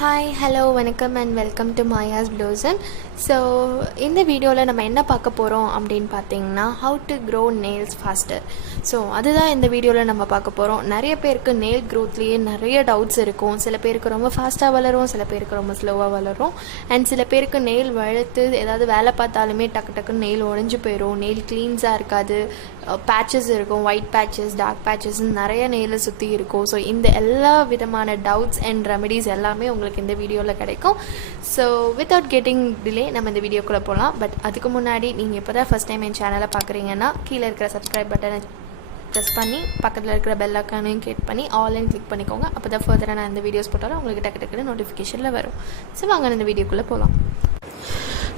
Hi hello வணக்கம் and welcome to Maya's blossom. So இந்த வீடியோவில் நம்ம என்ன பார்க்க போகிறோம் அப்படின்னு பார்த்தீங்கன்னா how to grow nails faster. So அதுதான் இந்த வீடியோவில் நம்ம பார்க்க போகிறோம். நிறைய பேருக்கு நெயில் க்ரோத்லேயே நிறைய டவுட்ஸ் இருக்கும். சில பேருக்கு ரொம்ப ஃபாஸ்ட்டாக வளரும், சில பேருக்கு ரொம்ப ஸ்லோவாக வளரும். அண்ட் சில பேருக்கு நெயில் வளர்த்து ஏதாவது வேலை பார்த்தாலுமே டக்கு டக்குன்னு நெயில் உடஞ்சி போயிடும், நெயில் க்ளீன்ஸாக இருக்காது, பேட்சஸ் இருக்கும், ஒயிட் பேட்சஸ், டார்க் பேட்சஸ், நிறைய நெயிலை சுற்றி இருக்கும். ஸோ இந்த எல்லா விதமான டவுட்ஸ் அண்ட் ரெமெடிஸ் எல்லாமே உங்களுக்கு இந்த வீடியோவில் கிடைக்கும். ஸோ வித்தவுட் கெட்டிங் டிலே நம்ம இந்த வீடியோக்குள்ளே போகலாம். பட் அதுக்கு முன்னாடி நீங்கள் இப்போ தான் ஃபஸ்ட் டைம் என் சேனலை பார்க்குறீங்கன்னா கீழே இருக்கிற சப்ஸ்கிரைப் பட்டனை ப்ரெஸ் பண்ணி பக்கத்தில் இருக்கிற பெல் ஐக்கானையும் கிளிக் பண்ணி ஆன்லைன் கிளிக் பண்ணிக்கோங்க. அப்போ தான் ஃபர்தராக நான் இந்த வீடியோஸ் போட்டாலும் உங்களுக்கு டக்கு டக்குன்னு நோட்டிஃபிகேஷனில் வரும். ஸோ வாங்க இந்த வீடியோக்குள்ளே போகலாம்.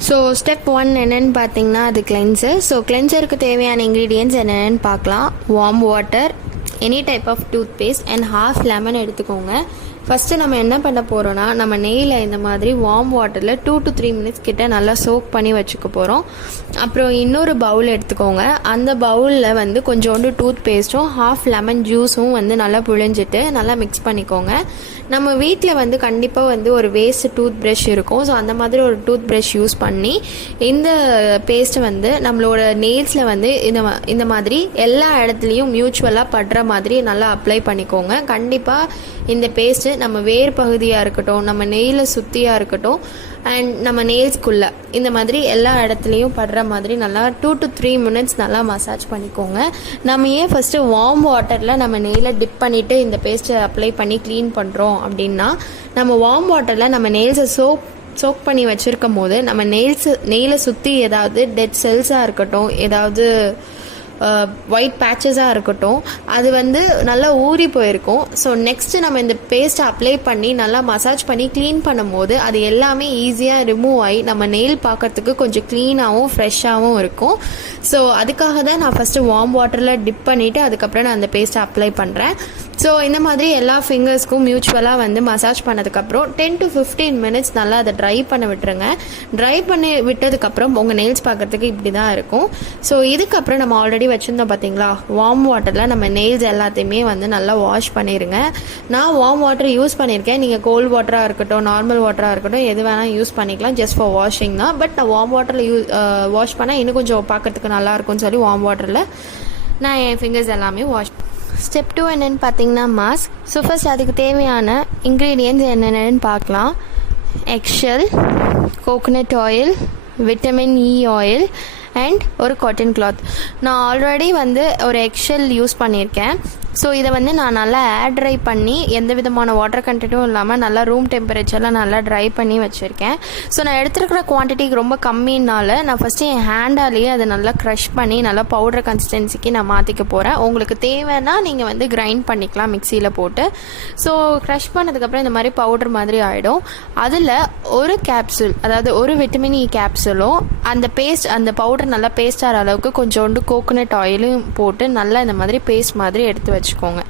ஸோ ஸ்டெப் 1 என்னென்னு பார்த்தீங்கன்னா அது கிளென்சர். ஸோ கிளென்சருக்கு தேவையான இன்க்ரீடியன்ட்ஸ் என்னென்னு பார்க்கலாம். Warm water, any type of toothpaste and half lemon எடுத்துக்கோங்க. ஃபஸ்ட்டு நம்ம என்ன பண்ண போகிறோன்னா, நம்ம நெயிலை இந்த மாதிரி வார்ம் வாட்டரில் 2 to 3 minutes கிட்ட நல்லா சோக் பண்ணி வச்சுக்க போகிறோம். அப்புறம் இன்னொரு பவுல் எடுத்துக்கோங்க. அந்த பவுலில் வந்து கொஞ்சோண்டு டூத் பேஸ்ட்டும் ஹாஃப் லெமன் ஜூஸும் வந்து நல்லா புழிஞ்சிட்டு நல்லா மிக்ஸ் பண்ணிக்கோங்க. நம்ம வீட்டில் வந்து கண்டிப்பாக வந்து ஒரு வேஸ்ட் டூத் ப்ரஷ் இருக்கும். ஸோ அந்த மாதிரி ஒரு டூத் ப்ரஷ் யூஸ் பண்ணி இந்த பேஸ்ட்டை வந்து நம்மளோட நெயில்ஸில் வந்து இந்த மாதிரி எல்லா இடத்துலையும் மியூச்சுவலாக படுற மாதிரி நல்லா அப்ளை பண்ணிக்கோங்க. கண்டிப்பாக இந்த பேஸ்ட்டு நம்ம வேர் பகுதியாக இருக்கட்டும், நம்ம நெயிலை சுற்றியாக இருக்கட்டும், அண்ட் நம்ம நெயில்ஸ்குள்ளே இந்த மாதிரி எல்லா இடத்துலையும் படுற மாதிரி நல்லா 2 to 3 minutes நல்லா மசாஜ் பண்ணிக்கோங்க. நம்ம ஏன் ஃபஸ்ட்டு வார்ம் வாட்டரில் நம்ம நெயிலை டிப் பண்ணிவிட்டு இந்த பேஸ்ட்டை அப்ளை பண்ணி க்ளீன் பண்ணுறோம் அப்படின்னா, நம்ம வார்ம் வாட்டரில் நம்ம நெயில்ஸை சோக் பண்ணி வச்சுருக்கும் போது நம்ம நெயிலை சுற்றி ஏதாவது டெட் செல்ஸாக இருக்கட்டும், ஏதாவது ஒயிட் பேட்சஸாக இருக்கட்டும், அது வந்து நல்லா ஊறி போயிருக்கும். ஸோ நெக்ஸ்ட்டு நம்ம இந்த பேஸ்ட்டை அப்ளை பண்ணி நல்லா மசாஜ் பண்ணி க்ளீன் பண்ணும்போது அது எல்லாமே ஈஸியாக ரிமூவ் ஆகி நம்ம நெயில் பார்க்கறதுக்கு கொஞ்சம் க்ளீனாகவும் ஃப்ரெஷ்ஷாகவும் இருக்கும். ஸோ அதுக்காக தான் நான் ஃபஸ்ட்டு வார்ம் வாட்டரில் டிப் பண்ணிவிட்டு அதுக்கப்புறம் நான் அந்த பேஸ்ட்டை அப்ளை பண்ணுறேன். ஸோ இந்த மாதிரி எல்லா ஃபிங்கர்ஸ்க்கும் மியூச்சுவலாக வந்து மசாஜ் பண்ணதுக்கப்புறம் 10 to 15 minutes நல்லா அதை ட்ரை பண்ண விட்டுருங்க. ட்ரை பண்ணி விட்டதுக்கப்புறம் உங்கள் நெயில்ஸ் பார்க்குறதுக்கு இப்படி தான் இருக்கும். ஸோ இதுக்கப்புறம் நம்ம ஆல்ரெடி வச்சுருந்தோம் பார்த்தீங்களா, வார்ம் வாட்டரில் நம்ம நெயில்ஸ் எல்லாத்தையுமே வந்து நல்லா வாஷ் பண்ணிடுங்க. நான் வார்ம் வாட்டர் யூஸ் பண்ணியிருக்கேன். நீங்கள் கோல்ட் வாட்டராக இருக்கட்டும், நார்மல் வாட்டராக இருக்கட்டும், எது வேணால் யூஸ் பண்ணிக்கலாம், ஜஸ்ட் ஃபார் வாஷிங் தான். பட் நான் வார்ம் வாட்டரில் வாஷ் பண்ணால் இன்னும் கொஞ்சம் பார்க்குறதுக்கு நல்லாயிருக்கும்னு சொல்லி வார்ம் வாட்டரில் நான் என் ஃபிங்கர்ஸ் எல்லாமே வாஷ். ஸ்டெப் 2 என்னென்னு பார்த்தீங்கன்னா மாஸ்க். ஸோ ஃபர்ஸ்ட் அதுக்கு தேவையான இன்க்ரீடியன்ட்ஸ் என்னென்னு பார்க்கலாம். Eggshell, coconut oil, vitamin E oil and ஒரு காட்டன் கிளாத். நான் ஆல்ரெடி வந்து ஒரு எக்ஷெல் யூஸ் பண்ணியிருக்கேன். ஸோ இதை வந்து நான் நல்லா ஏர் ட்ரை பண்ணி எந்த விதமான வாட்டர் கண்டென்ட்டும் இல்லாமல் நல்லா ரூம் டெம்பரேச்சரில் நல்லா ட்ரை பண்ணி வச்சுருக்கேன். ஸோ நான் எடுத்துருக்கிற குவான்டிட்டிக்கு ரொம்ப கம்மினால நான் ஃபஸ்ட்டு என் ஹேண்டாலேயே அதை நல்லா க்ரஷ் பண்ணி நல்லா பவுடர் கன்சிஸ்டன்சிக்கு நான் மாற்றிக்க போகிறேன். உங்களுக்கு தேவைன்னா நீங்கள் வந்து கிரைண்ட் பண்ணிக்கலாம் மிக்சியில் போட்டு. ஸோ க்ரஷ் பண்ணதுக்கப்புறம் இந்த மாதிரி பவுடர் மாதிரி ஆகிடும். அதில் ஒரு கேப்சூல், அதாவது ஒரு விட்டமின் இ கேப்சூலும் அந்த பேஸ்ட், அந்த பவுடர் நல்லா பேஸ்ட் ஆகிற அளவுக்கு கொஞ்சோண்டு கோகோனட் ஆயிலும் போட்டு நல்லா இந்த மாதிரி பேஸ்ட் மாதிரி எடுத்து வச்சுக்கோங்க.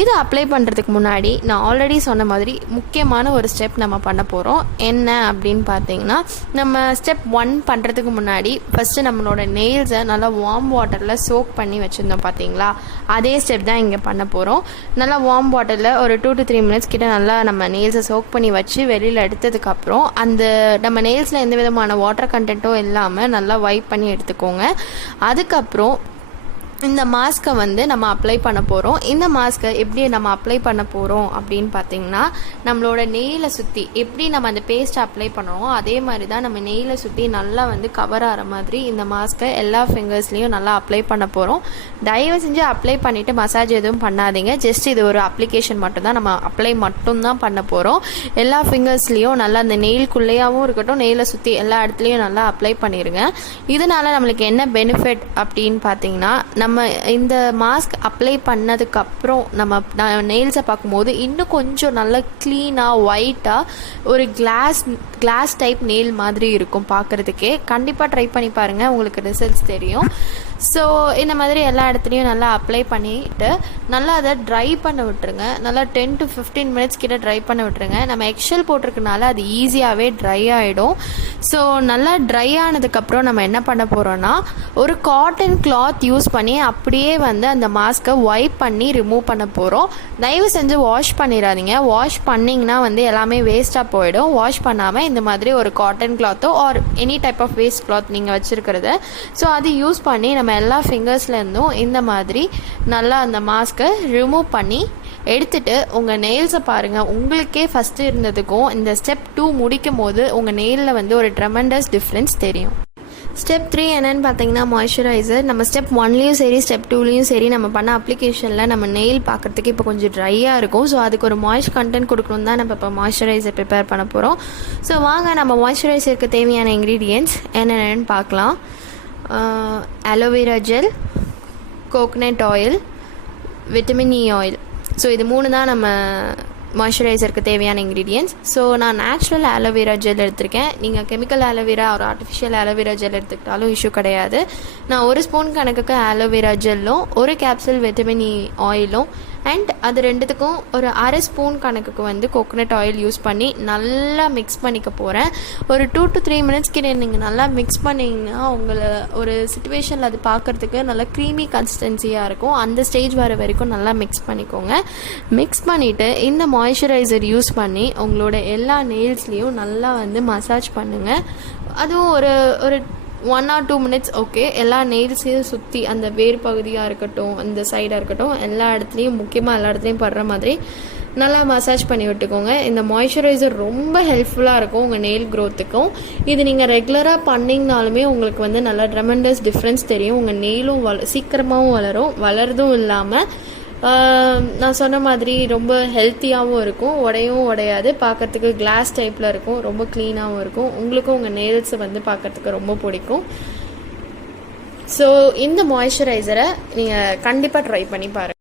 இதை அப்ளை பண்ணுறதுக்கு முன்னாடி நான் ஆல்ரெடி சொன்ன மாதிரி முக்கியமான ஒரு ஸ்டெப் நம்ம பண்ண போகிறோம். என்ன அப்படின்னு பார்த்தீங்கன்னா, நம்ம ஸ்டெப் 1 பண்ணுறதுக்கு முன்னாடி ஃபஸ்ட்டு நம்மளோட நெயில்ஸை நல்லா வார்ம் வாட்டரில் சோக் பண்ணி வச்சுருந்தோம் பார்த்தீங்களா, அதே ஸ்டெப் தான் இங்கே பண்ண போகிறோம். நல்லா வார்ம் வாட்டரில் ஒரு 2 to 3 minutes கிட்ட நல்லா நம்ம நெயில்ஸை சோக் பண்ணி வச்சு வெளியில் எடுத்ததுக்கப்புறம் அந்த நம்ம நெயில்ஸில் எந்த விதமான வாட்டர் கண்டென்ட்டும் இல்லாமல் நல்லா வைப் பண்ணி எடுத்துக்கோங்க. அதுக்கப்புறம் இந்த மாஸ்க்கை வந்து நம்ம அப்ளை பண்ண போகிறோம். இந்த மாஸ்க்கை எப்படி நம்ம அப்ளை பண்ண போகிறோம் அப்படின்னு பார்த்தீங்கன்னா, நம்மளோட நெயிலை சுற்றி எப்படி நம்ம அந்த பேஸ்ட்டை அப்ளை பண்ணுறோம் அதே மாதிரி தான் நம்ம நெயிலை சுற்றி நல்லா வந்து கவர் ஆகிற மாதிரி இந்த மாஸ்க்கை எல்லா ஃபிங்கர்ஸ்லேயும் நல்லா அப்ளை பண்ண போகிறோம். தயவு செஞ்சு அப்ளை பண்ணிவிட்டு மசாஜ் எதுவும் பண்ணாதீங்க. ஜஸ்ட் இது ஒரு அப்ளிகேஷன் மட்டும்தான், நம்ம அப்ளை மட்டும்தான் பண்ண போகிறோம். எல்லா ஃபிங்கர்ஸ்லேயும் நல்லா அந்த நெயிலுக்குள்ளேயாகவும் இருக்கட்டும், நெயிலை சுற்றி எல்லா இடத்துலையும் நல்லா அப்ளை பண்ணிடுங்க. இதனால் நம்மளுக்கு என்ன பெனிஃபிட் அப்படின்னு பார்த்தீங்கன்னா, நம்ம இந்த மாஸ்க் அப்ளை பண்ணதுக்கப்புறம் நம்ம நெயில்ஸை பார்க்கும்போது இன்னும் கொஞ்சம் நல்லா க்ளீனாக ஒயிட்டாக ஒரு கிளாஸ் டைப் நெயில் மாதிரி இருக்கும் பார்க்குறதுக்கே. கண்டிப்பாக ட்ரை பண்ணி பாருங்கள், உங்களுக்கு ரிசல்ட்ஸ் தெரியும். ஸோ இந்த மாதிரி எல்லா இடத்துலையும் நல்லா அப்ளை பண்ணிவிட்டு நல்லா அதை ட்ரை பண்ண விட்டுருங்க. நல்லா 10 to 15 மினிட்ஸ் கிட்ட ட்ரை பண்ண விட்டுருங்க. நம்ம எக்ஷெல் போட்டிருக்கனால அது ஈஸியாகவே ட்ரை ஆகிடும். ஸோ நல்லா ட்ரை ஆனதுக்கப்புறம் நம்ம என்ன பண்ண போகிறோன்னா ஒரு காட்டன் கிளாத் யூஸ் பண்ணி அப்படியே வந்து அந்த மாஸ்க்கை வைப் பண்ணி ரிமூவ் பண்ண போகிறோம். தயவு செஞ்சு வாஷ் பண்ணிடாதீங்க. வாஷ் பண்ணிங்கன்னா வந்து எல்லாமே வேஸ்ட்டாக போயிடும். வாஷ் பண்ணாமல் இந்த மாதிரி ஒரு காட்டன் கிளாத்தோ or any type of waste cloth நீங்கள் வச்சுருக்கிறது, ஸோ அது யூஸ் பண்ணி நம்ம எல்லா ஃபிங்கர்ஸ்லேருந்தும் இந்த மாதிரி நல்லா அந்த மாஸ்க்கை ரிமூவ் பண்ணி எடுத்துகிட்டு உங்கள் நெயில்ஸை பாருங்கள். உங்களுக்கே ஃபஸ்ட்டு இருந்ததுக்கும் இந்த ஸ்டெப் 2 முடிக்கும் போது உங்கள் நெயிலில் வந்து ஒரு ட்ரெமெண்டஸ் டிஃப்ரென்ஸ் தெரியும். ஸ்டெப் 3 என்னென்னு பார்த்தீங்கன்னா மாய்ஸ்சரைசர். நம்ம ஸ்டெப் 1லேயும் சரி ஸ்டெப் 2லேயும் சரி நம்ம பண்ண அப்ளிகேஷனில் நம்ம நெயில் பார்க்குறதுக்கு இப்போ கொஞ்சம் ட்ரையாக இருக்கும். ஸோ அதுக்கு ஒரு மாய்ஸ்ட் கண்டென்ட் கொடுக்கணும் தான் நம்ம இப்போ மாய்ஸ்சரைசர் ப்ரிப்பேர் பண்ண போகிறோம். ஸோ வாங்க நம்ம மாய்ஸ்சரைசருக்கு தேவையான இன்க்ரீடியன்ட்ஸ் என்னென்னு பார்க்கலாம். Aloe vera gel, coconut oil, vitamin E oil. So இது 3 தான் நம்ம மாய்ஸ்சரைசருக்கு தேவையான இன்க்ரீடியன்ட்ஸ். ஸோ நான் நேச்சுரல் ஆலோவேரா ஜெல் எடுத்திருக்கேன். நீங்கள் கெமிக்கல் ஆலோவேரா ஒரு ஆர்டிஃபிஷியல் ஆலோவேரா ஜெல் எடுத்துக்கிட்டாலும் இஷ்யூ கிடையாது. நான் 1 ஸ்பூன் கணக்குக்கு ஆலோவேரா ஜெல்லும் 1 கேப்சூல் விட்டமின் இ ஆயிலும் அண்ட் அது ரெண்டுத்துக்கும் ஒரு 1/2 ஸ்பூன் கணக்குக்கு வந்து கோகனட் ஆயில் யூஸ் பண்ணி நல்லா மிக்ஸ் பண்ணிக்க போகிறேன். ஒரு 2 to 3 மினிட்ஸ் கிட்ட நீங்கள் நல்லா மிக்ஸ் பண்ணிங்கன்னா உங்களை ஒரு சிச்சுவேஷனில் அது பார்க்குறதுக்கு நல்லா க்ரீமி கன்சிஸ்டன்சியாக இருக்கும். அந்த ஸ்டேஜ் வர வரைக்கும் நல்லா மிக்ஸ் பண்ணிக்கோங்க. மிக்ஸ் பண்ணிவிட்டு இந்த மாய்ஸ்சரைசர் யூஸ் பண்ணி உங்களோட எல்லா நெயில்ஸ்லேயும் நல்லா வந்து மசாஜ் பண்ணுங்கள். அதுவும் ஒரு 1 or 2 மினிட்ஸ் ஓகே. எல்லா நெயில்ஸையும் சுற்றி அந்த வேர் பகுதியாக இருக்கட்டும், அந்த சைடாக இருக்கட்டும், எல்லா இடத்துலையும் முக்கியமாக எல்லா இடத்துலையும் படுற மாதிரி நல்லா மசாஜ் பண்ணி விட்டுக்கோங்க. இந்த மாய்ஸ்சரைசர் ரொம்ப ஹெல்ப்ஃபுல்லாக இருக்கும் உங்கள் நெயில் க்ரோத்துக்கும். இது நீங்கள் ரெகுலராக பண்ணிங்கனாலுமே உங்களுக்கு வந்து நல்லா ட்ரெமெண்டஸ் டிஃப்ரென்ஸ் தெரியும். உங்கள் நெயிலும் சீக்கிரமாகவும் வளருதும் இல்லாமல் நான் சொன்ன மாதிரி ரொம்ப ஹெல்த்தியாகவும் இருக்கும். உடையும் உடையாது, பார்க்குறதுக்கு கிளாஸ் டைப்பில் இருக்கும், ரொம்ப க்ளீனாகவும் இருக்கும். உங்களுக்கும் உங்கள் நெயில்ஸை வந்து பார்க்குறதுக்கு ரொம்ப பிடிக்கும். ஸோ இந்த மாய்ஸ்சரைசரை நீங்கள் கண்டிப்பாக ட்ரை பண்ணி பாருங்கள்.